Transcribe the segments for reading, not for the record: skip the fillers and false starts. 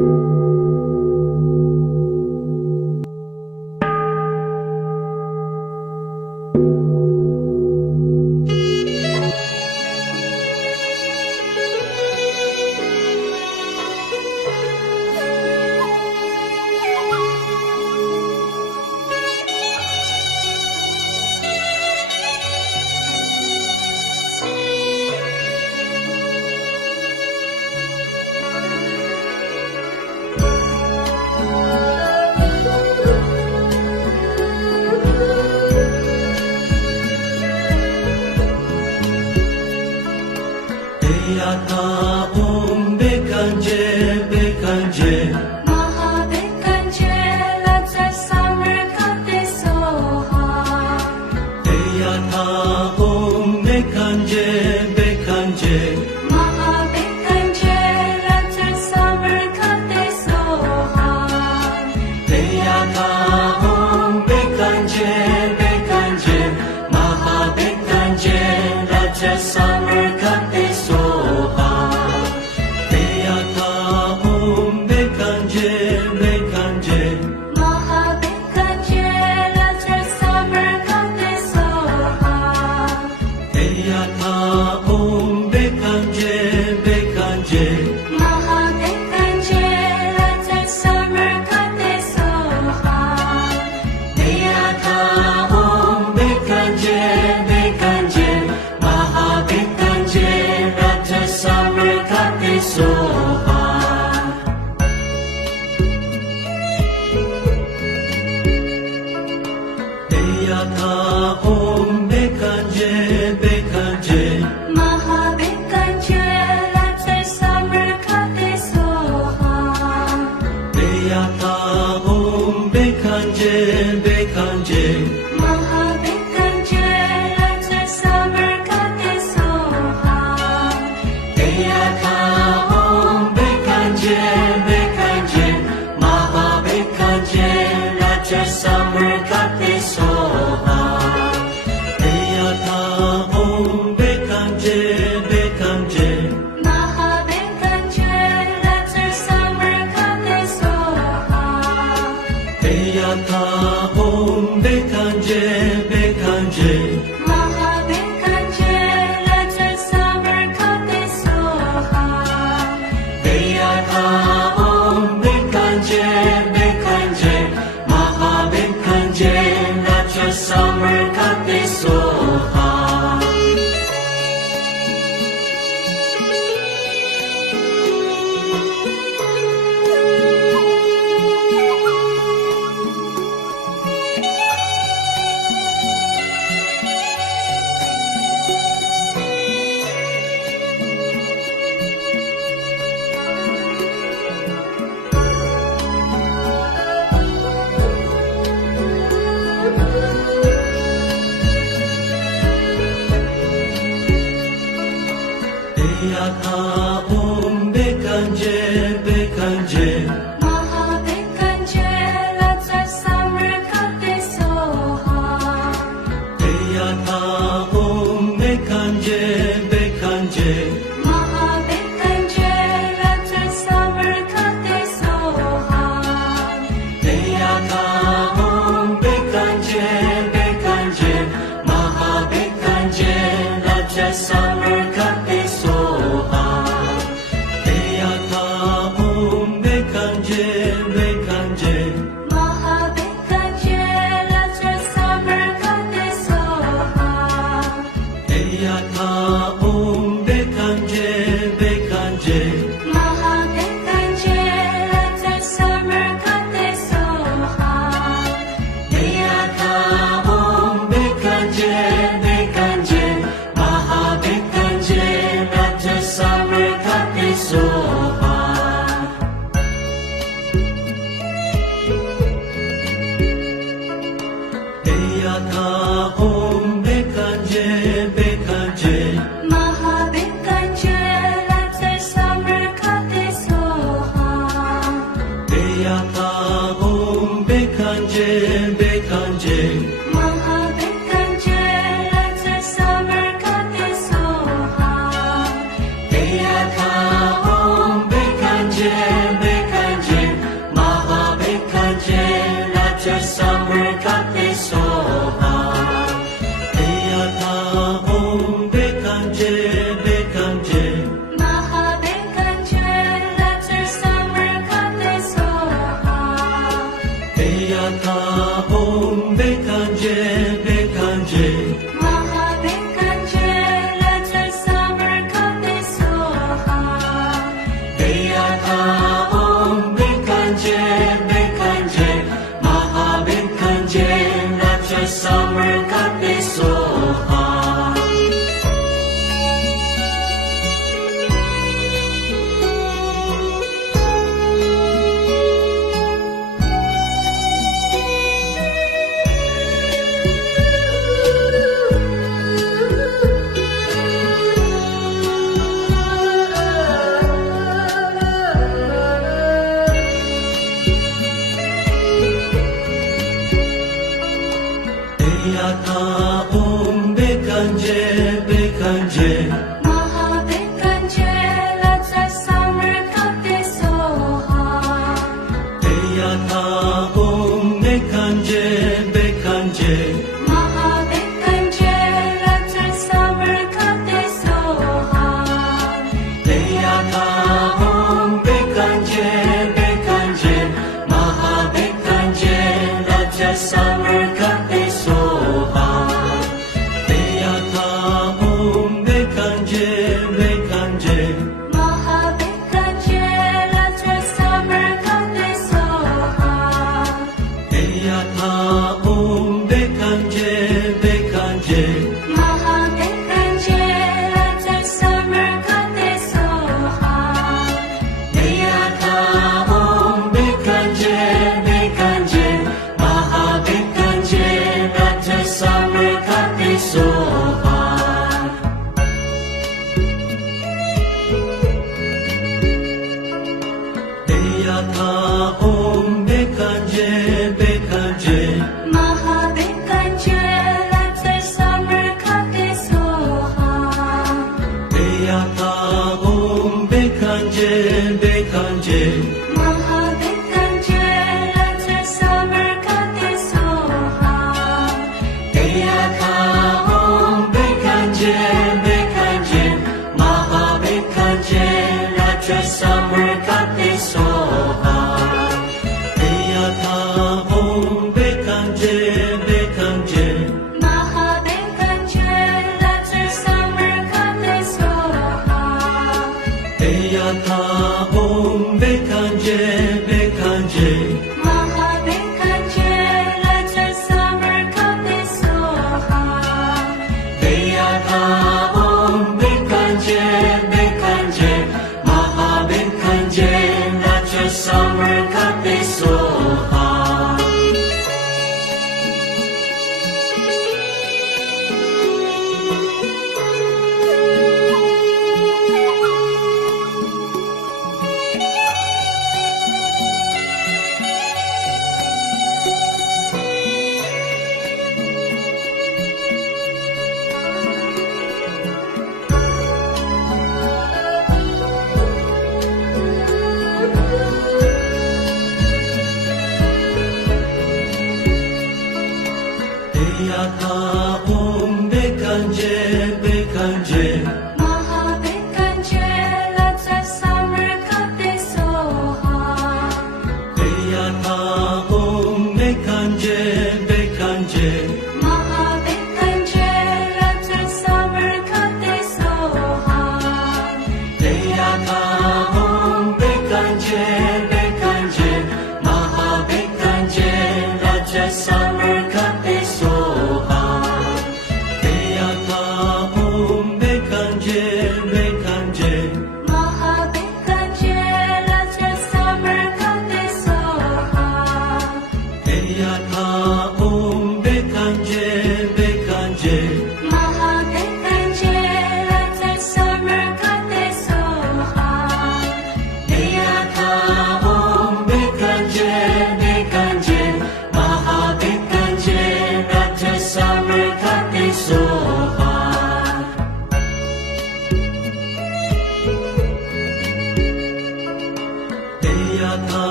Hey,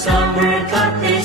Summer cut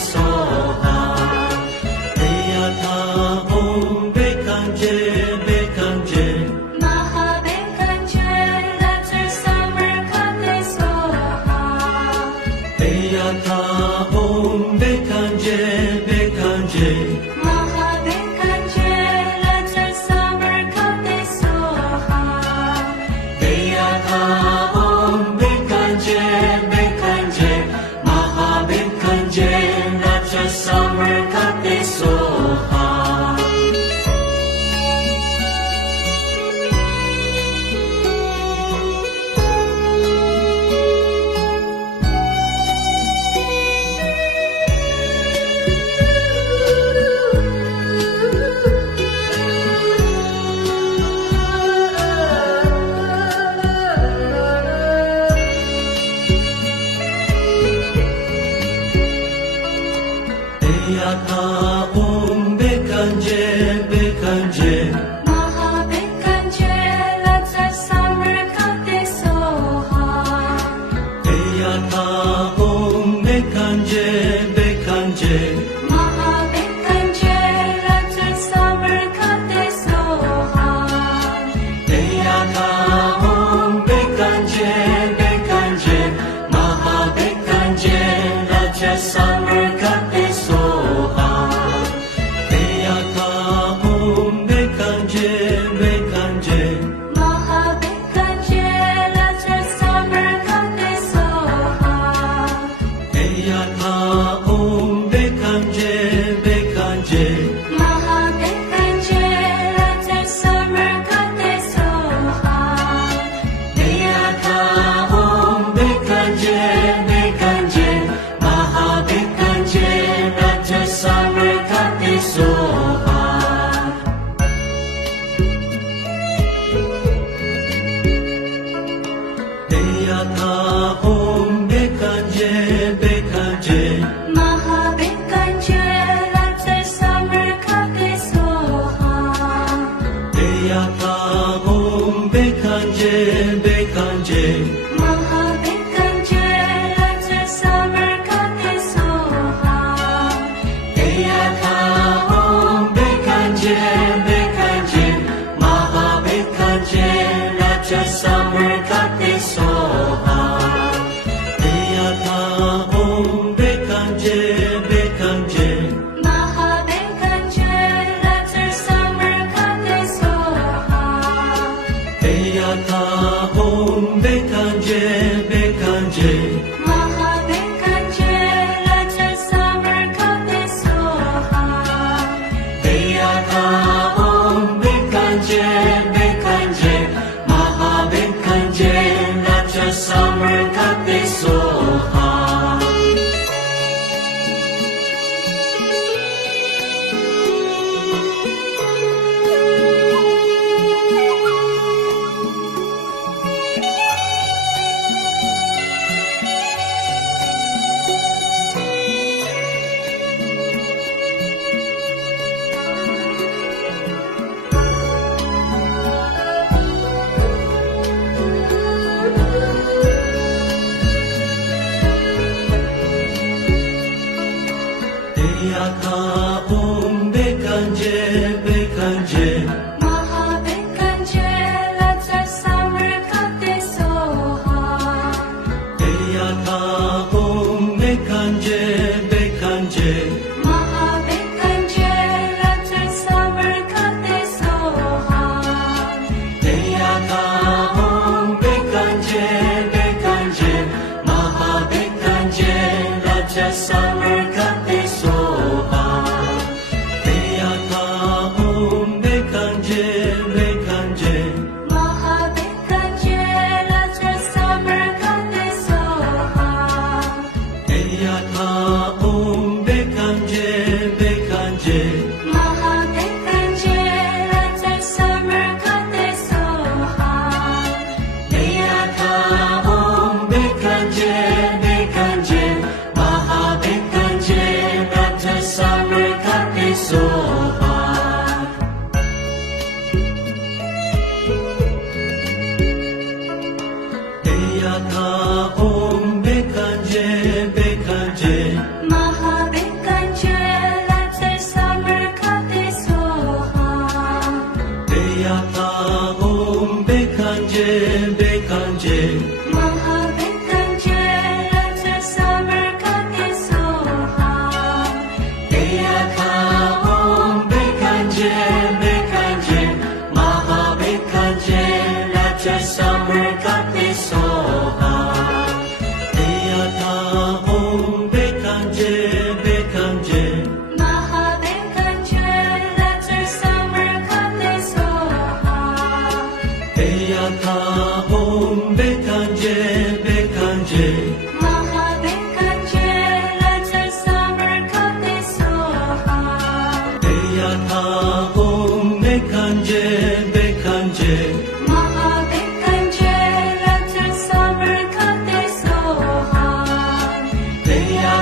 Maha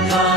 တ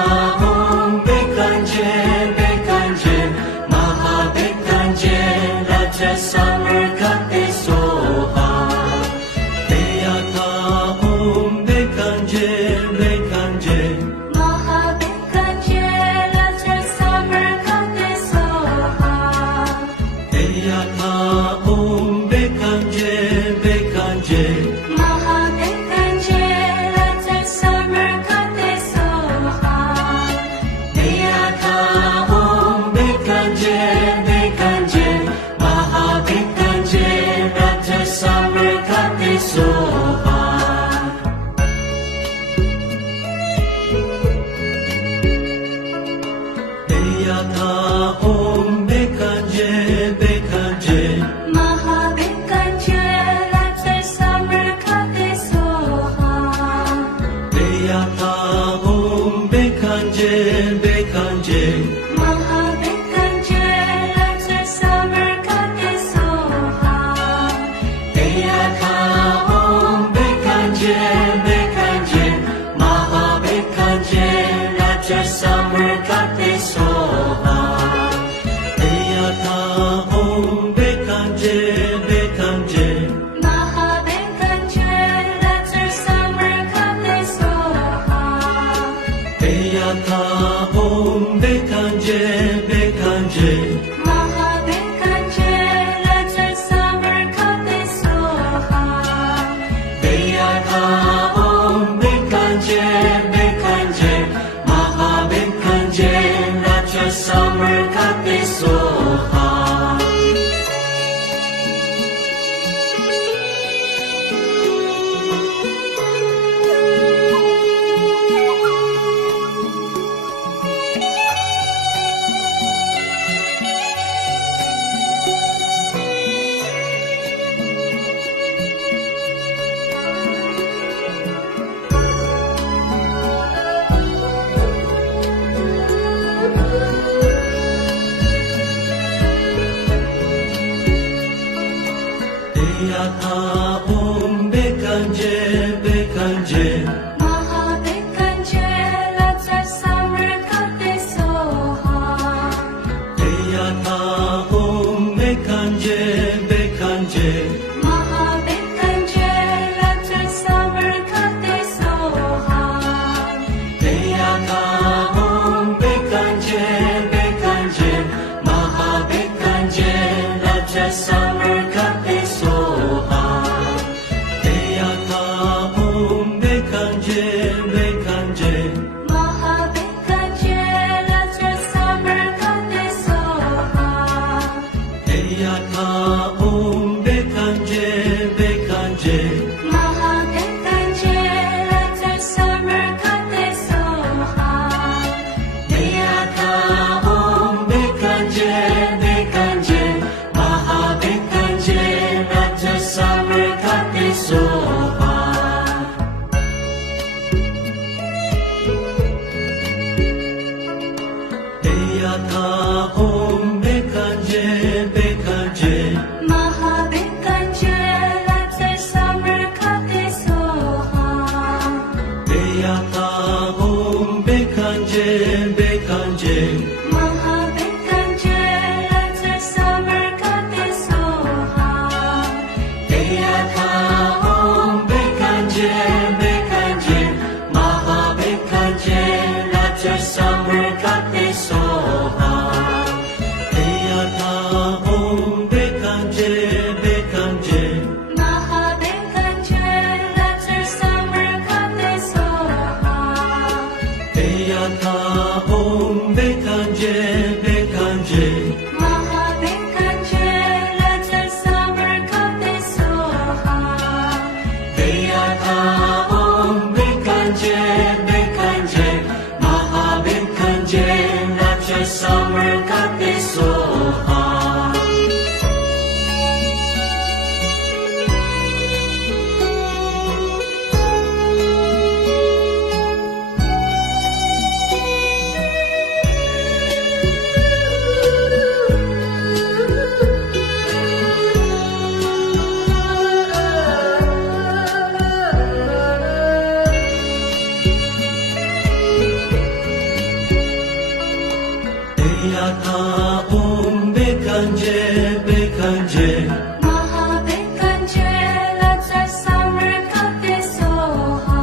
Bekanje, Bekanje, Maha Bekanje, let's a summer Kate Soha.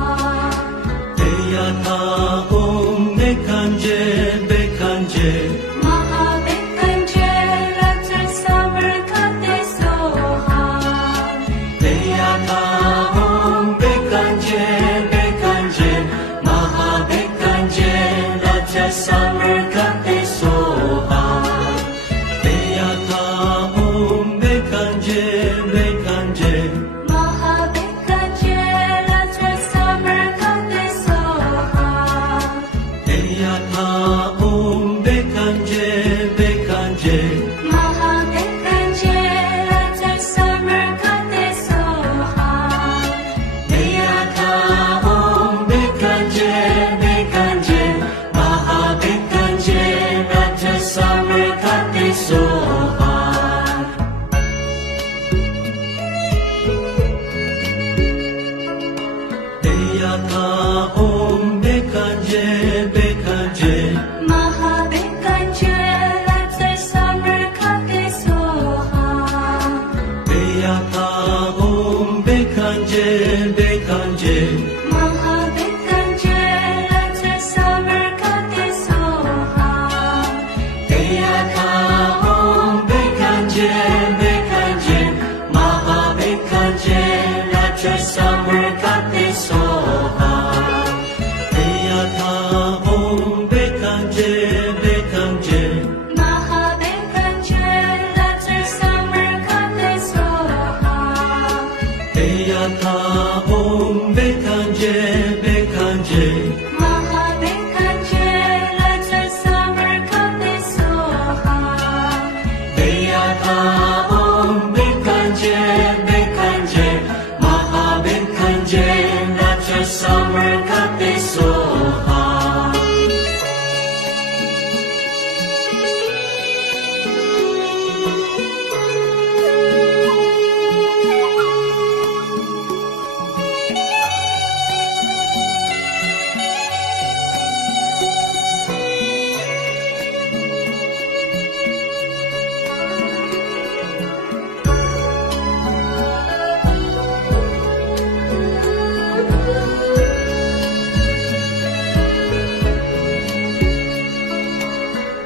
Deyata Om Bekanje, Bekanje, Maha Bekanje, let's a summer Kate Soha. Deyata Om Bekanje, Bekanje, Maha Bekanje, Raja Summer Kate Soha. Deyata Om Bekanje, Bekanje, Maha Bekanje, let's a summer Kate Soha. Deyata Om Bekanje, Bekanje, Maha Bekanje, let's a summer Kate Soha. Deyata Om Bekanje, Bekanje, Maha Bekanje, Raja Summer Kate Soha. Deyata Om Bekanje, Bekanje, Maha Bekanje, let's a summer Kate Soha. Deyata Om Bekanje, Bekanje, Maha Bekanje, let's a summer Kate Soha. Deyata Om Bekanje, Bekanje, Maha Bekanje, Raja Summer Kate Soha. Deyata Om Bekanje, Bekanje, Maha Bekanje, let's a summer Kate Soha. Deyata Om Bekanje, Bekanje, Maha Bekanje, let's a summer Kate Soha. Deyata Om Bekanje, Bekanje, Maha Bekanje, Raja Summer Kate Soha.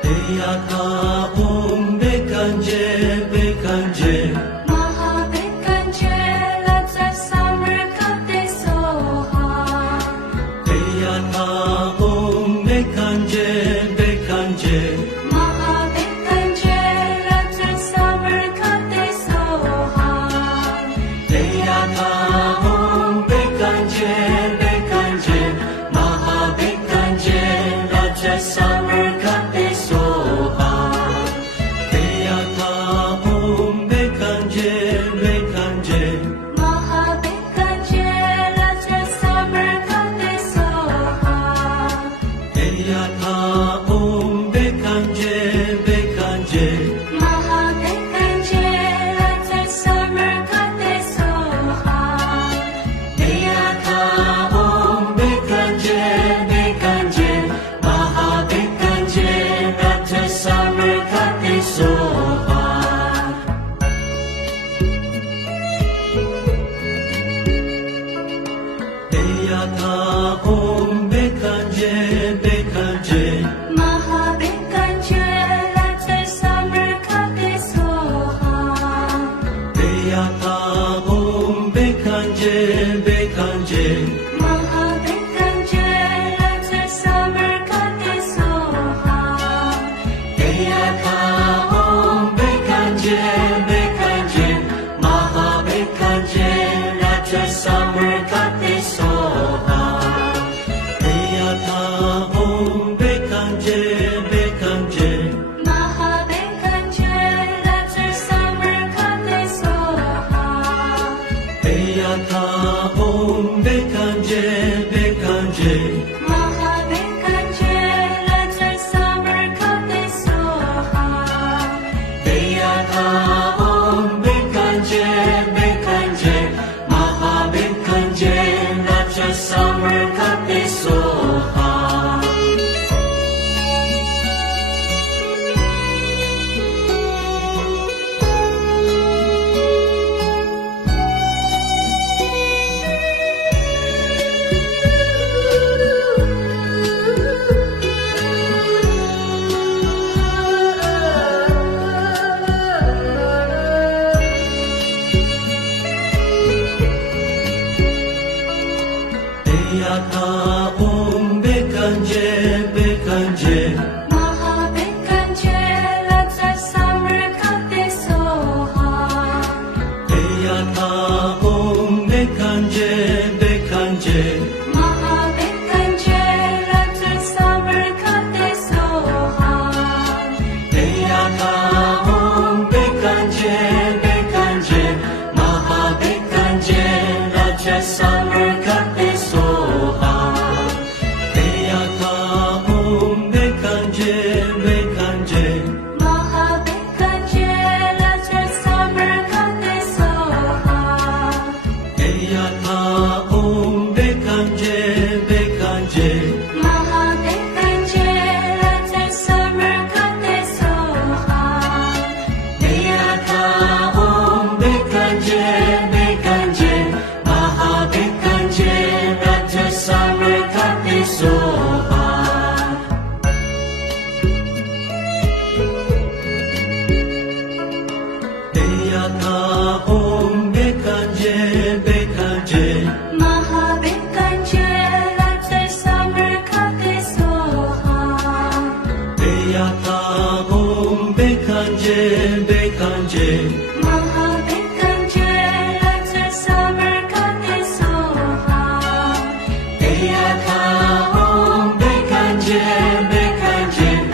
Deyata Om Bekanje, Bekanje, Maha Bekanje, let's a summer Kate Soha. Deyata Om Bekanje, Bekanje, Maha Bekanje, let's a summer Kate Soha. Deyata Om Bekanje, Bekanje, Maha Bekanje, Raja Summer Kate Soha. Deyata Om Bekanje, Bekanje, Maha Bekanje, let's a summer Kate Soha. Deyata Om Bekanje, Bekanje, Maha Bekanje, let's a summer Kate Soha. Deyata Om Bekanje, Bekanje, Maha Bekanje, Raja Summer Kate Soha. Deyata Om Bekanje, Bekanje, Maha Bekanje, let's a summer Kate Soha. Deyata Om Bekanje, Bekanje, Maha Bekanje, let's a summer Kate Soha. Deyata Om Bekanje, Bekanje, Maha Bekanje, Raja Summer Kate Soha. Deyata Om Bekanje, Bekanje Mahabekanje Latsa Samarkate Soha Deyata Om Bekanje Bekanje Mahabekanje Latsa Samarkate Soha Deyata Om Bekanje Bekanje Mahabekanje Raja Samarkate Soha Deyata Om Bekanje Bekanje Mahabekanje Latsa Samarkate Soha Deyata Om Bekanje Bekanje Mahabekanje Latsa Samarkate Soha Deyata Om Bekanje Bekanje Mahabekanje Raja Samarkate Soha Deyata Om Bekanje Bekanje Mahabekanje Latsa Samarkate Soha Deyata Om Bekanje Bekanje Mahabekanje Latsa Samarkate Soha Deyata Om Bekanje Bekanje Mahabekanje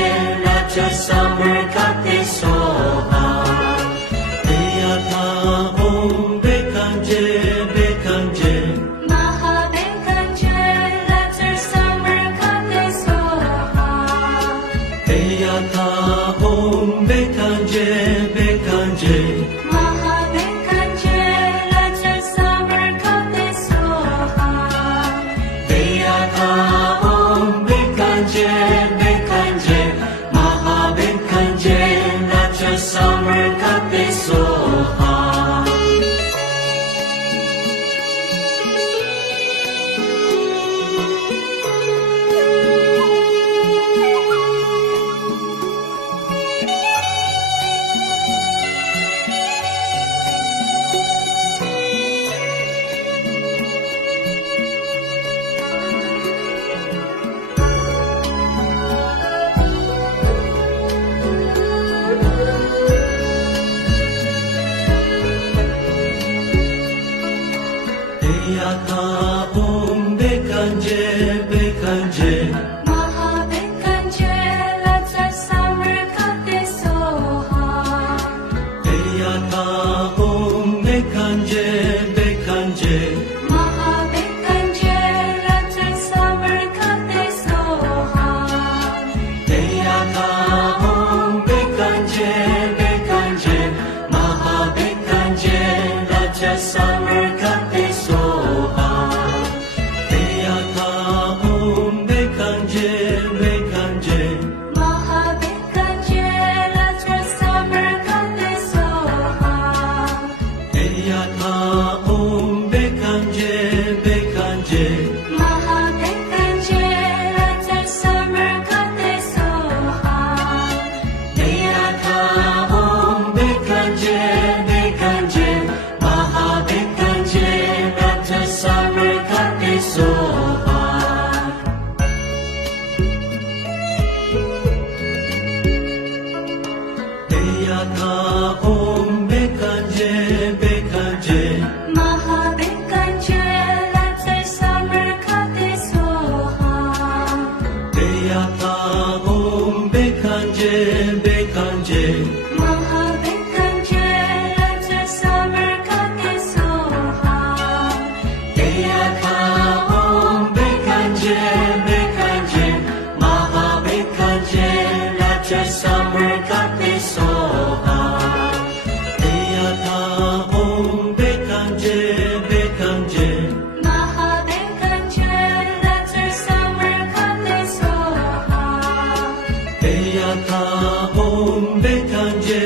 Raja Samarkate Soha Deyata Om Bekanje Bekanje Mahabekanje Latsa Samarkate Soha Deyata Om Bekanje Bekanje Mahabekanje Latsa Samarkate Soha Deyata Om Bekanje Bekanje Mahabekanje Raja Samarkate Soha Deyata Om Bekanje Bekanje Mahabekanje Latsa Samarkate Soha Deyata Om Bekanje Bekanje Mahabekanje Latsa Samarkate Soha Deyata Om Bekanje Bekanje Mahabekanje Raja Samarkate Soha Deyata Om Bekanje Bekanje Mahabekanje Latsa Samarkate Soha Deyata Om Bekanje Bekanje Mahabekanje Latsa Samarkate Soha Deyata Om Bekanje Bekanje Mahabekanje Raja Samarkate Soha Deyata Om Bekanje Bekanje Mahabekanje Latsa Samarkate Soha Deyata Om Bekanje Bekanje Mahabekanje Latsa Samarkate Soha Deyata Om Bekanje Bekanje Mahabekanje Raja Samarkate Soha Deyata Om Bekanje Bekanje Mahabekanje Latsa Samarkate Soha Deyata Om Bekanje